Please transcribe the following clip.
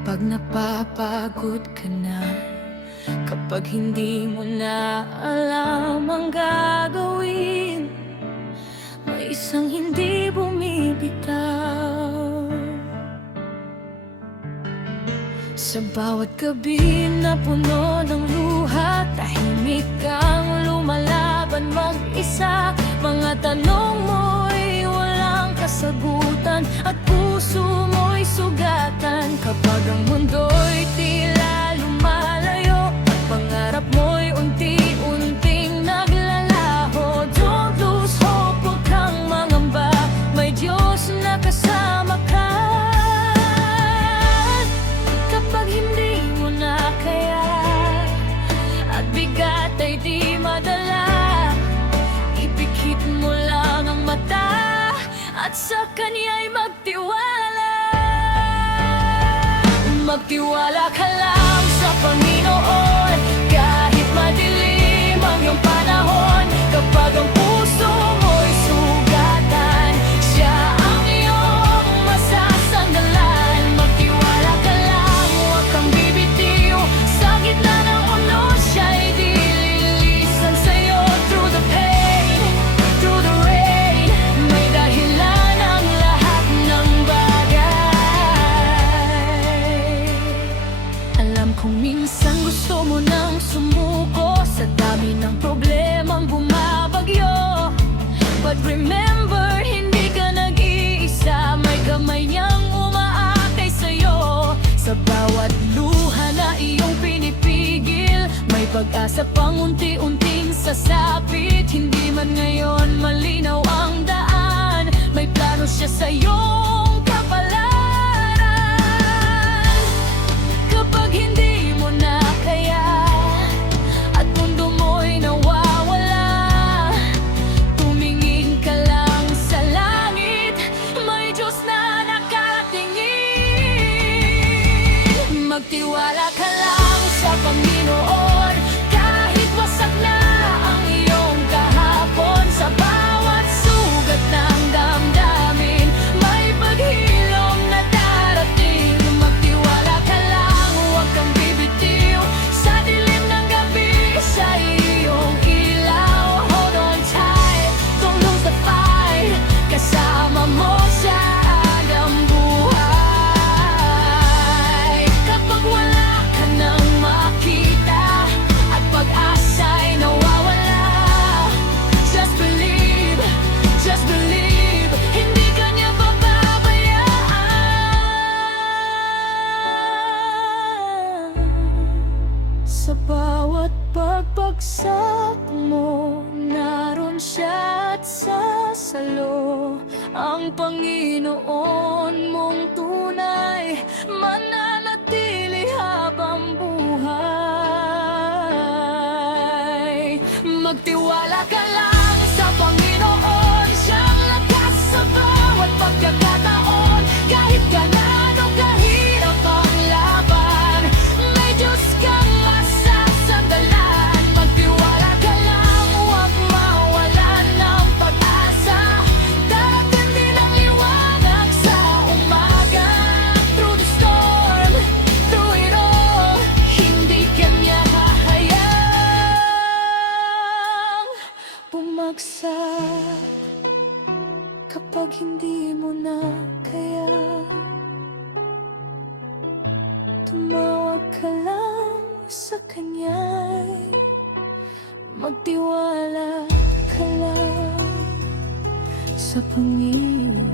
Kapag napapagod ka na, kapag hindi mo na alam ang gagawin, may isang hindi bumibitaw. Sa bawat gabi na puno ng luha, tahimik kang lumalaban mag-isa. Mga tanong mo'y walang kasagutan at puso mo'y sugatan. Kapag ang mundo'y tila lumalayo at pangarap mo'y unti-unting naglalaho, don't lose hope, huwag kang mangamba, may Diyos na kasama ka. Kapag hindi mo na kaya at bigat ay di madala, ipikit mo lang ang mata at sa Kanya'y magtiwala. Magtiwala ka lang sa Panginoon, kahit madilim ang iyong panahon. Kapag ang puso mo'y sugatan, Siya ang iyong masasandalan. Magtiwala ka lang, huwag kang bibitiw. Sa gitna ng unos, Siya'y dililisan sa'yo. Through the pain, through the rain, may dahilan ang lahat ng bagay. Alam kong minsan gusto mo nang sumuko sa dami ng problemang bumabagyo, but remember, hindi ka nag-iisa. May kamay niyang umaakay sa'yo. Sa bawat luha na iyong pinipigil, may pag-asa pang unti-unting sasapit. Hindi man ngayon malinaw ang daan, may plano Siya sa iyong kapalaran. Kapag hindi mo na kaya at mundo mo'y nawawala, tumingin ka lang sa langit, may Diyos na nakatingin. Magtiwala ka lang sa Panginoon, kahit wasak na ang iyong kahapon. Sa bawat sugat ng damdamin, may paghilom na darating. Magtiwala ka lang, huwag kang bibitiw. Sa dilim ng gabi, sa iyong ilaw. Hold on tight, don't lose the fight. Kasama mo sa agang buhay. Kapag wala ka nang makita at pag-asa'y nawawala, just believe, hindi ka niya pababayaan. Sa bawat pagbagsak mo, naroon Siya at sasalo. Ang Panginoon mong tunay, mananatili habang buhay. Magtiwala ka lang sa Panginoon, Siyang lakas sa bawat pagkakataon. Kahit gaano kahirap ang laban, may Diyos kang masasandalan. Magtiwala ka lang, huwag mawalan ng pag-asa. Darating din ang liwanag sa umaga. Through the storm, through it all, hindi ka niya hahayang bumagsak. Kapag hindi mo na kaya, tumawag ka lang sa Kanya'y magtiwala ka lang sa Panginoon.